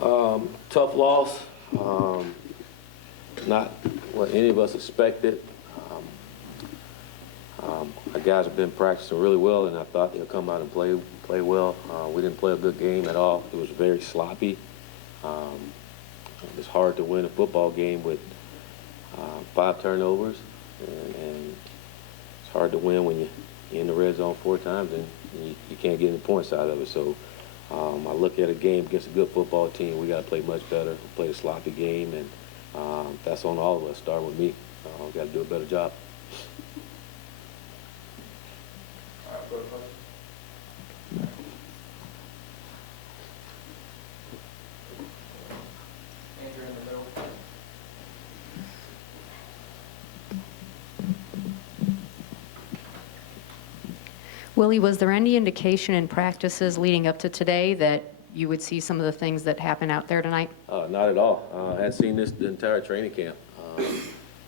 Tough loss. Not what any of us expected. Our guys have been practicing really well, and I thought they'll come out and play well. We didn't play a good game at all. It was very sloppy. It's hard to win a football game with 5 turnovers, and it's hard to win when you're in the red zone 4 times and you can't get any points out of it. So I look at a game against a good football team. We got to play much better. We played a sloppy game, and that's on all of us, starting with me. We got to do a better job. Willie, was there any indication in practices leading up to today that you would see some of the things that happen out there tonight? Not at all. I had seen this the entire training camp.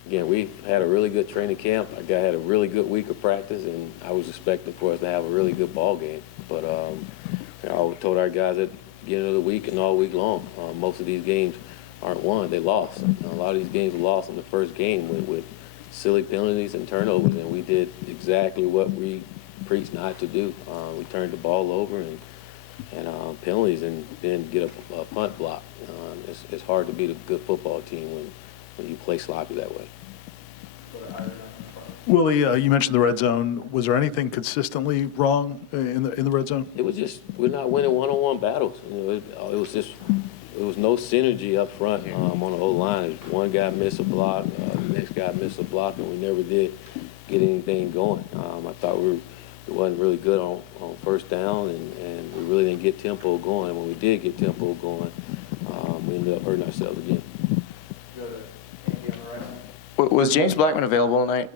Again, we had a really good training camp. Our guy had a really good week of practice, and I was expecting for us to have a really good ball game. But I told our guys at the beginning of the week and all week long, most of these games aren't won, they lost. A lot of these games were lost in the first game with silly penalties and turnovers, and we did exactly what we preached not to do. We turned the ball over and penalties, and then get a punt block. It's hard to beat a good football team when you play sloppy that way. Willie, you mentioned the red zone. Was there anything consistently wrong in the red zone? It was just we're not winning one-on-one battles. It was no synergy up front on the whole line. One guy missed a block, the next guy missed a block, and we never did get anything going. I thought it wasn't really good on first down, and we really didn't get tempo going. When we did get tempo going, we ended up hurting ourselves again. Was James Blackman available tonight?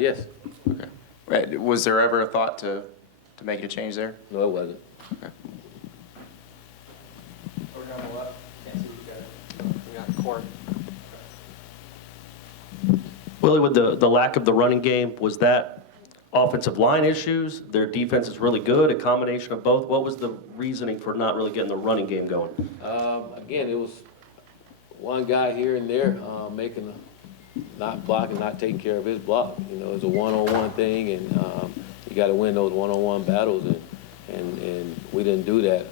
Yes. Okay. Right. Was there ever a thought to make a change there? No, it wasn't. Okay. Over on the left. Can't see what you got. We got Court. Willie, with the lack of the running game, was that offensive line issues? Their defense is really good, a combination of both. What was the reasoning for not really getting the running game going? Again, it was one guy here and there not blocking, not taking care of his block. It's a one-on-one thing, and you got to win those one-on-one battles, and we didn't do that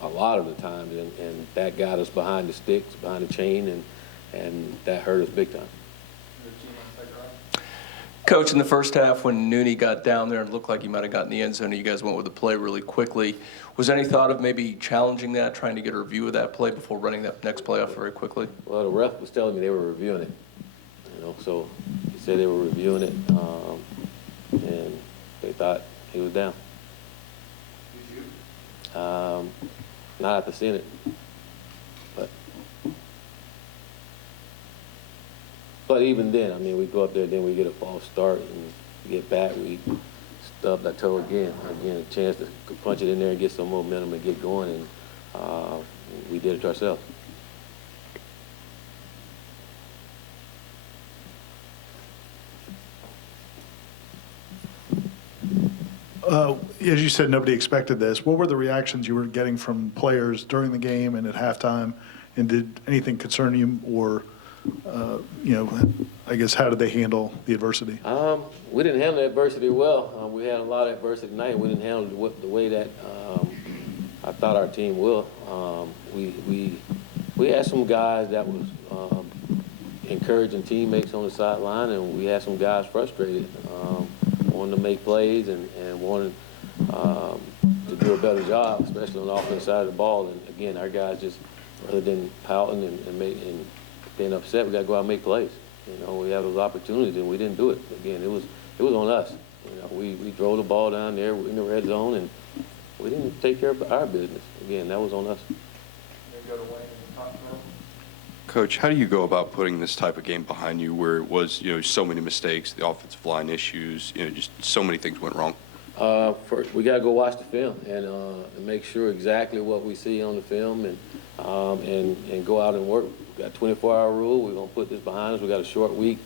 a lot of the times, and that got us behind the sticks, behind the chain, and that hurt us big time. Coach, in the first half, when Nooney got down there and looked like he might have gotten the end zone, you guys went with the play really quickly. Was any thought of maybe challenging that, trying to get a review of that play before running that next play off very quickly? Well, the ref was telling me they were reviewing it. So he said they were reviewing it, and they thought he was down. Did you? Not after seeing it, but even then, we go up there, then we get a false start and get back. We stubbed our toe again, a chance to punch it in there and get some momentum and get going, and we did it to ourselves. As you said, nobody expected this. What were the reactions you were getting from players during the game and at halftime? And did anything concern you, or, I guess, how did they handle the adversity? We didn't handle the adversity well. We had a lot of adversity tonight. We didn't handle it the way that I thought our team will. We had some guys that was encouraging teammates on the sideline, and we had some guys frustrated, wanting to make plays and wanting to do a better job, especially on the offensive side of the ball. And again, our guys just, rather than pouting and being upset, we got to go out and make plays. We have those opportunities, and we didn't do it. Again, it was on us. We drove the ball down there in the red zone, and we didn't take care of our business. Again, that was on us. Go to Wayne and talk to him. Coach, how do you go about putting this type of game behind you where it was, so many mistakes, the offensive line issues, just so many things went wrong? First, we got to go watch the film and make sure exactly what we see on the film and go out and work. We got a 24-hour rule. We're going to put this behind us. We got a short week.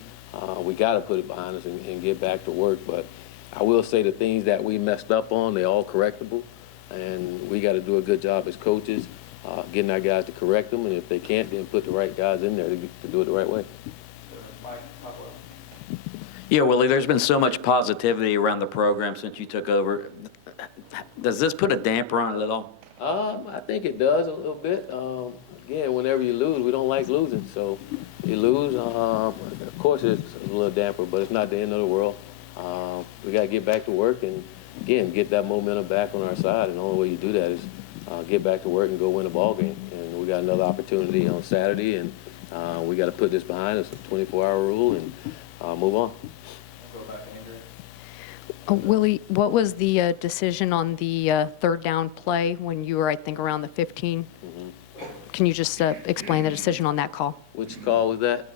We got to put it behind us and get back to work. But I will say the things that we messed up on, they're all correctable, and we got to do a good job as coaches getting our guys to correct them, and if they can't, then put the right guys in there to do it the right way. Mike, talk about Yeah, Willie, there's been so much positivity around the program since you took over. Does this put a damper on it at all? I think it does a little bit. Again, whenever you lose, we don't like losing. So you lose, of course it's a little damper, but it's not the end of the world. We got to get back to work and, again, get that momentum back on our side. And the only way you do that is get back to work and go win a ball game. And we got another opportunity on Saturday, and we got to put this behind us, the 24-hour rule, and move on. Willie, what was the decision on the third down play when you were, I think, around the 15? Can you just explain the decision on that call? Which call was that?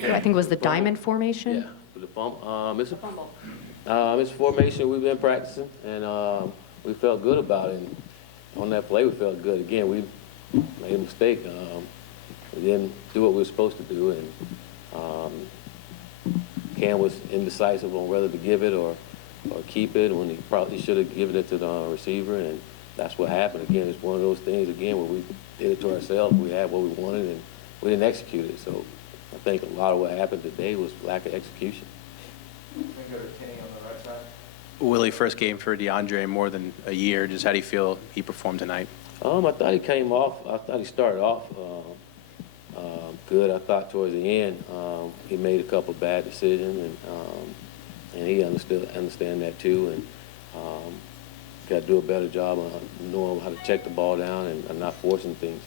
I think it was the diamond formation? Yeah, for the bump. It's a formation we've been practicing, and we felt good about it. And on that play, we felt good. Again, we made a mistake. We didn't do what we were supposed to do, and Cam was indecisive on whether to give it or keep it when he probably should have given it to the receiver, and that's what happened. Again, it's one of those things, again, where we did it to ourselves. We had what we wanted, and we didn't execute it. So I think a lot of what happened today was lack of execution. Willie, first game for DeAndre in more than a year. Just how do you feel he performed tonight? I thought he came off. I thought he started off good. I thought towards the end he made a couple bad decisions, and he understand that too. And got to do a better job on knowing how to check the ball down and not forcing things.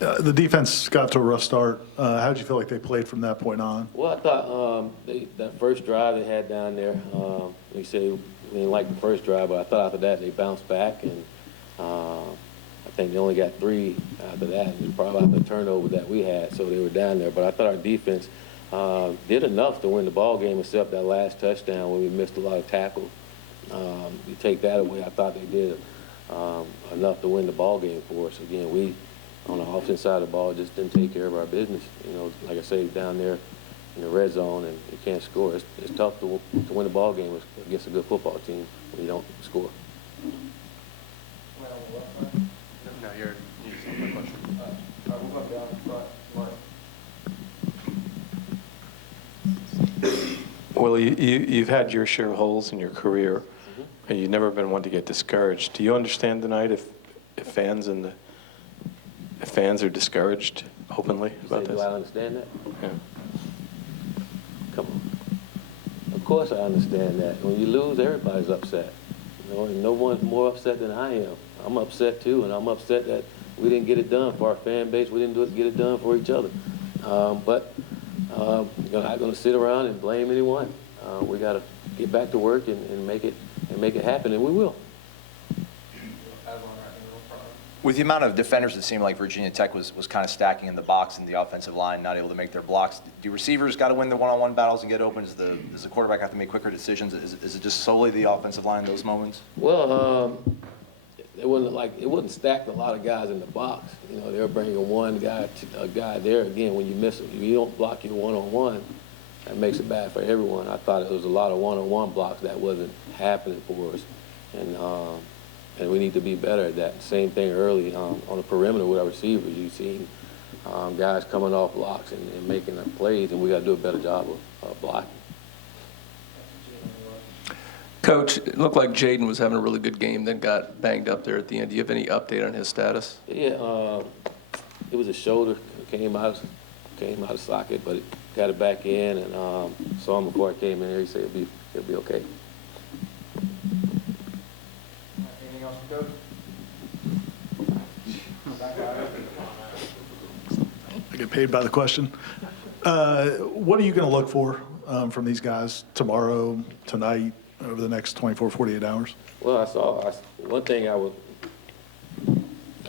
The defense got to a rough start. How did you feel like they played from that point on? Well, I thought that first drive they had down there, we say we didn't like the first drive, but I thought after that they bounced back, and I think they only got 3 after that. It was probably after the turnover that we had, so they were down there. But I thought our defense did enough to win the ball game, except that last touchdown when we missed a lot of tackles. You take that away, I thought they did enough to win the ball game for us. Again, we, on the offense side of the ball, just didn't take care of our business. You know, like I say, down there in the red zone and you can't score. It's tough to win a ball game against a good football team when you don't score. No, you're just my question. We'll go down front. Well, you've had your share of holes in your career, and you've never been one to get discouraged. Do you understand tonight if fans are discouraged openly about Do this? I understand that? Yeah. Come on. Of course I understand that. When you lose, everybody's upset. You know, and no one's more upset than I am. I'm upset too, and I'm upset that we didn't get it done for our fan base. We didn't get it done for each other. But you're not going to sit around and blame anyone. We got to get back to work and make it happen, and we will. With the amount of defenders, it seemed like Virginia Tech was kind of stacking in the box and the offensive line, not able to make their blocks. Do receivers got to win the one-on-one battles and get open? Does the quarterback have to make quicker decisions? Is it just solely the offensive line in those moments? Well, it wasn't stacked a lot of guys in the box. You know, they were bringing a guy there. Again, when you miss it, you don't block your one-on-one. That makes it bad for everyone. I thought it was a lot of one-on-one blocks that wasn't happening for us, and we need to be better at that. Same thing early on the perimeter with our receivers. You've seen guys coming off blocks and making the plays, and we got to do a better job of blocking. Coach, it looked like Jaden was having a really good game, then got banged up there at the end. Do you have any update on his status? Yeah, it was a shoulder. It came out of socket, but it got it back in, and saw him before I came in here. He said it'll be okay. Anything else, Coach? I get paid by the question. What are you going to look for from these guys tomorrow, tonight, over the next 24, 48 hours? Well, one thing I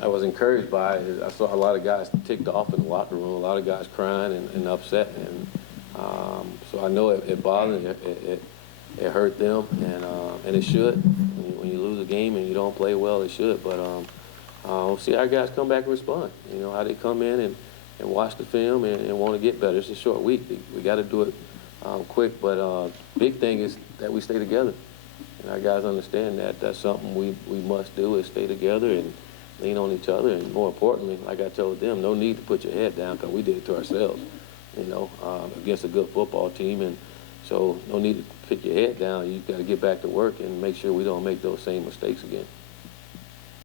was encouraged by is I saw a lot of guys ticked off in the locker room, a lot of guys crying and upset, and so I know it bothered them, it hurt them, and it should. When you lose a game and you don't play well, it should. But we'll see how guys come back and respond. You know, how they come in and watch the film and want to get better. It's a short week. We got to do it quick, but big thing is that we stay together And our guys understand that. That's something we must do, is stay together and lean on each other. And more importantly, like I told them, no need to put your head down, because we did it to ourselves, against a good football team. And so no need to put your head down. You've got to get back to work and make sure we don't make those same mistakes again.